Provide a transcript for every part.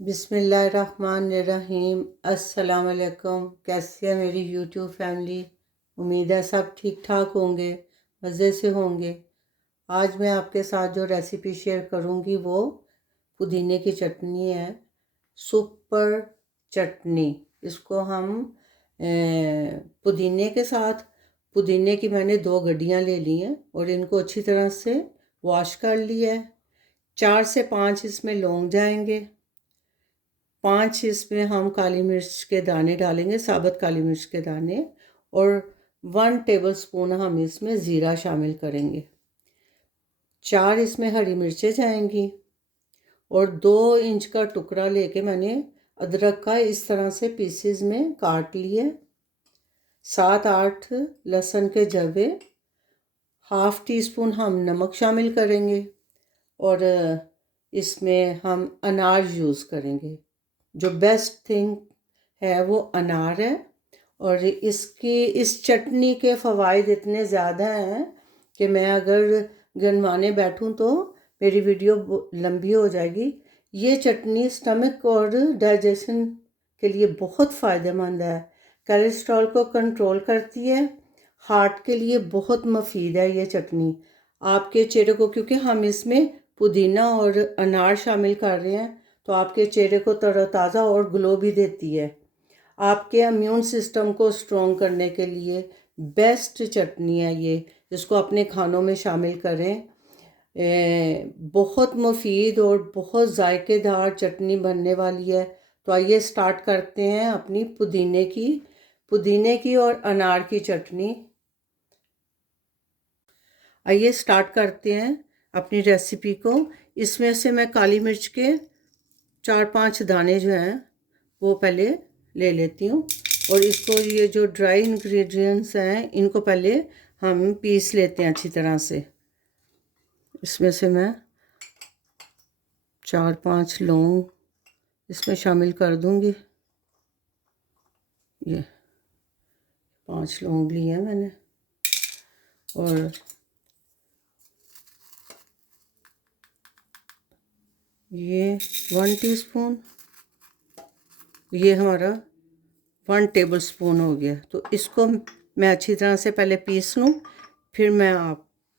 बिस्मिल्लाहिर्रहमानिर्रहीम। अस्सलाम वालेकुम। कैसी है मेरी यूट्यूब फैमिली? उम्मीद है सब ठीक ठाक होंगे, मज़े से होंगे। आज मैं आपके साथ जो रेसिपी शेयर करूंगी वो पुदीने की चटनी है। सुपर चटनी। इसको हम पुदीने के साथ, पुदीने की मैंने 2 गड्डियाँ ले ली हैं और इनको अच्छी तरह से वॉश कर लिया है। 4 से 5 इसमें लौंग जाएंगे। 5 इसमें हम काली मिर्च के दाने डालेंगे, साबुत काली मिर्च के दाने। और 1 टेबलस्पून हम इसमें ज़ीरा शामिल करेंगे। 4 इसमें हरी मिर्चें जाएंगी और 2 इंच का टुकड़ा लेके मैंने अदरक का इस तरह से पीसेस में काट लिए। 7-8 लहसुन के जवे। हाफ़ टी स्पून हम नमक शामिल करेंगे और इसमें हम अनार यूज़ करेंगे। जो बेस्ट थिंग है वो अनार है। और इस चटनी के फ़वाइद इतने ज़्यादा हैं कि मैं अगर गिनवाने बैठूं तो मेरी वीडियो लंबी हो जाएगी। ये चटनी स्टमक और डाइजेशन के लिए बहुत फ़ायदेमंद है। कोलेस्ट्रॉल को कंट्रोल करती है। हार्ट के लिए बहुत मुफीद है ये चटनी। आपके चेहरे को, क्योंकि हम इसमें पुदीना और अनार शामिल कर रहे हैं, तो आपके चेहरे को तरोताज़ा और ग्लो भी देती है। आपके इम्यून सिस्टम को स्ट्रॉन्ग करने के लिए बेस्ट चटनी है ये। इसको अपने खानों में शामिल करें। बहुत मुफीद और बहुत जायकेदार चटनी बनने वाली है। तो आइए स्टार्ट करते हैं अपनी पुदीने की और अनार की चटनी। आइए स्टार्ट करते हैं अपनी रेसिपी को। इसमें से मैं काली मिर्च के 4-5 दाने जो हैं वो पहले ले लेती हूँ। और इसको, ये जो ड्राई इंग्रेडिएंट्स हैं, इनको पहले हम पीस लेते हैं अच्छी तरह से। इसमें से मैं 4-5 लौंग इसमें शामिल कर दूँगी। ये 5 लौंग लिए हैं मैंने। और ये 1 टीस्पून, ये हमारा 1 टेबलस्पून हो गया। तो इसको मैं अच्छी तरह से पहले पीस लूँ, फिर मैं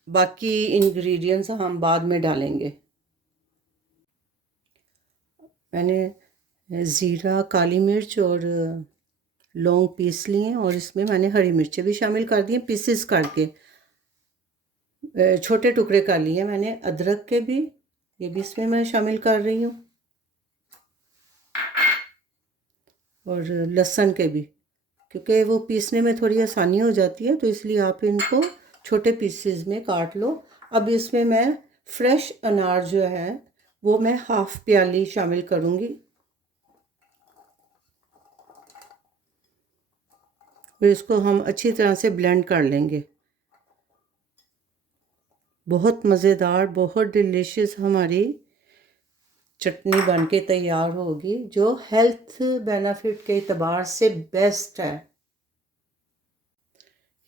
बाकी इंग्रेडिएंट्स हम बाद में डालेंगे। मैंने ज़ीरा, काली मिर्च और लौंग पीस लिए हैं और इसमें मैंने हरी मिर्चें भी शामिल कर दी हैं पीसेस करके। छोटे टुकड़े कर लिए मैंने अदरक के भी, ये भी इसमें मैं शामिल कर रही हूँ। और लहसुन के भी, क्योंकि वो पीसने में थोड़ी आसानी हो जाती है, तो इसलिए आप इनको छोटे पीसेस में काट लो। अब इसमें मैं फ्रेश अनार जो है वो मैं हाफ़ प्याली शामिल करूँगी। और इसको हम अच्छी तरह से ब्लेंड कर लेंगे। बहुत मज़ेदार, बहुत डिलीशियस हमारी चटनी बन के तैयार होगी, जो हेल्थ बेनिफिट के एतबार से बेस्ट है।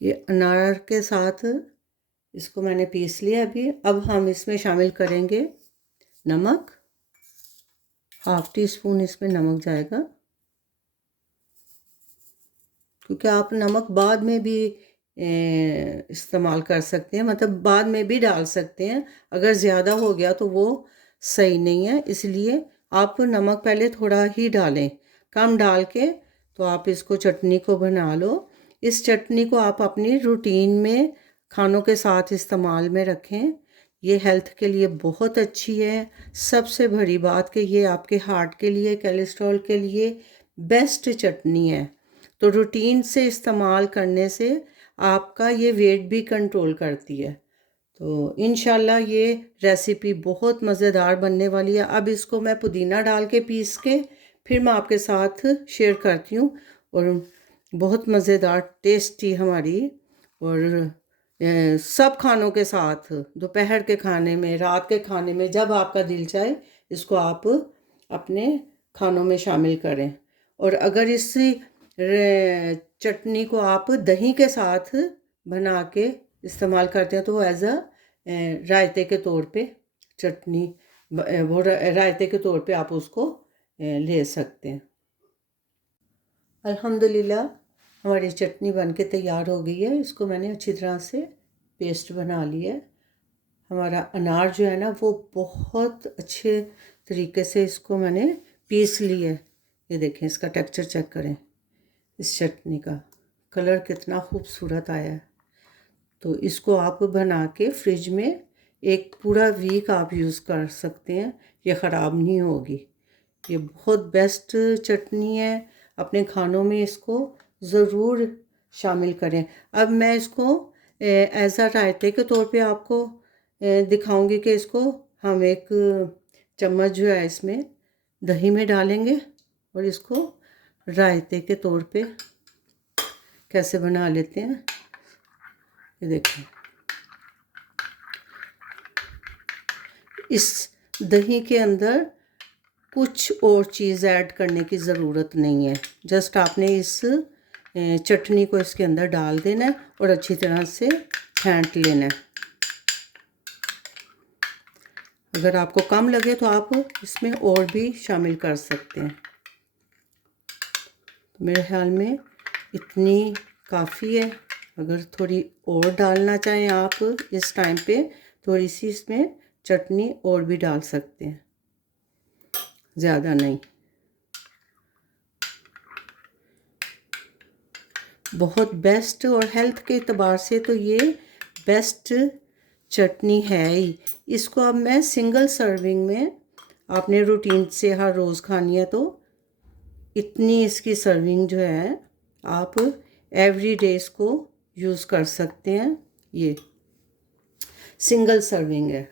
ये अनार के साथ इसको मैंने पीस लिया अभी। अब हम इसमें शामिल करेंगे नमक। हाफ़ टी स्पून इसमें नमक जाएगा, क्योंकि आप नमक बाद में भी इस्तेमाल कर सकते हैं, मतलब बाद में भी डाल सकते हैं। अगर ज़्यादा हो गया तो वो सही नहीं है, इसलिए आप नमक पहले थोड़ा ही डालें। कम डाल के तो आप इसको चटनी को बना लो। इस चटनी को आप अपनी रूटीन में खानों के साथ इस्तेमाल में रखें। ये हेल्थ के लिए बहुत अच्छी है। सबसे बड़ी बात कि ये आपके हार्ट के लिए, कोलेस्ट्रॉल के लिए बेस्ट चटनी है। तो रूटीन से इस्तेमाल करने से आपका ये वेट भी कंट्रोल करती है। तो इंशाल्लाह ये रेसिपी बहुत मज़ेदार बनने वाली है। अब इसको मैं पुदीना डाल के पीस के फिर मैं आपके साथ शेयर करती हूँ। और बहुत मज़ेदार, टेस्टी हमारी, और सब खानों के साथ, दोपहर के खाने में, रात के खाने में, जब आपका दिल चाहे इसको आप अपने खानों में शामिल करें। और अगर इस चटनी को आप दही के साथ बना के इस्तेमाल करते हैं तो वो एज रायते के तौर पे चटनी, वो रायते के तौर पे आप उसको ले सकते हैं। अल्हम्दुलिल्लाह हमारी चटनी बनके तैयार हो गई है। इसको मैंने अच्छी तरह से पेस्ट बना लिया है। हमारा अनार जो है ना वो बहुत अच्छे तरीके से इसको मैंने पीस लिया है। ये देखें, इसका टेक्सचर चेक करें, इस चटनी का कलर कितना खूबसूरत आया है। तो इसको आप बना के फ्रिज में एक पूरा वीक आप यूज़ कर सकते हैं, ये ख़राब नहीं होगी। ये बहुत बेस्ट चटनी है, अपने खानों में इसको ज़रूर शामिल करें। अब मैं इसको एज़ अ रायते के तौर पे आपको दिखाऊंगी कि इसको हम एक चम्मच जो है इसमें दही में डालेंगे और इसको रायते के तौर पे कैसे बना लेते हैं। ये देखिए, इस दही के अंदर कुछ और चीज़ ऐड करने की ज़रूरत नहीं है। जस्ट आपने इस चटनी को इसके अंदर डाल देना है और अच्छी तरह से फेंट लेना है। अगर आपको कम लगे तो आप इसमें और भी शामिल कर सकते हैं। तो मेरे ख्याल में इतनी काफ़ी है। अगर थोड़ी और डालना चाहें आप इस टाइम पे थोड़ी सी इसमें चटनी और भी डाल सकते हैं, ज़्यादा नहीं। बहुत बेस्ट और हेल्थ के एतबार से तो ये बेस्ट चटनी है ही। इसको अब मैं सिंगल सर्विंग में, आपने रूटीन से हर रोज़ खानी है तो इतनी इसकी सर्विंग जो है आप एवरी डे इसको यूज़ कर सकते हैं। ये सिंगल सर्विंग है।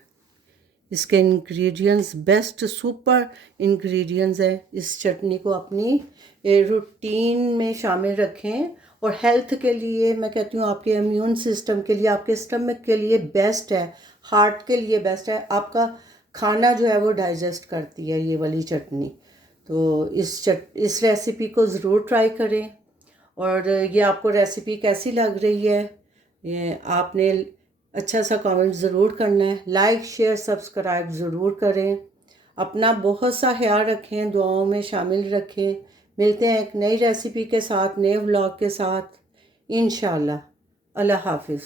इसके इंग्रेडिएंट्स बेस्ट सुपर इंग्रेडिएंट्स है। इस चटनी को अपनी रूटीन में शामिल रखें और हेल्थ के लिए मैं कहती हूँ, आपके इम्यून सिस्टम के लिए, आपके स्टमक के लिए बेस्ट है, हार्ट के लिए बेस्ट है। आपका खाना जो है वो डाइजेस्ट करती है ये वाली चटनी। तो इस रेसिपी को ज़रूर ट्राई करें। और ये आपको रेसिपी कैसी लग रही है ये आपने अच्छा सा कमेंट ज़रूर करना है। लाइक शेयर सब्सक्राइब ज़रूर करें। अपना बहुत सा ख्याल रखें, दुआओं में शामिल रखें। मिलते हैं एक नई रेसिपी के साथ, नए व्लॉग के साथ इंशाल्लाह। अल्लाह हाफिज़।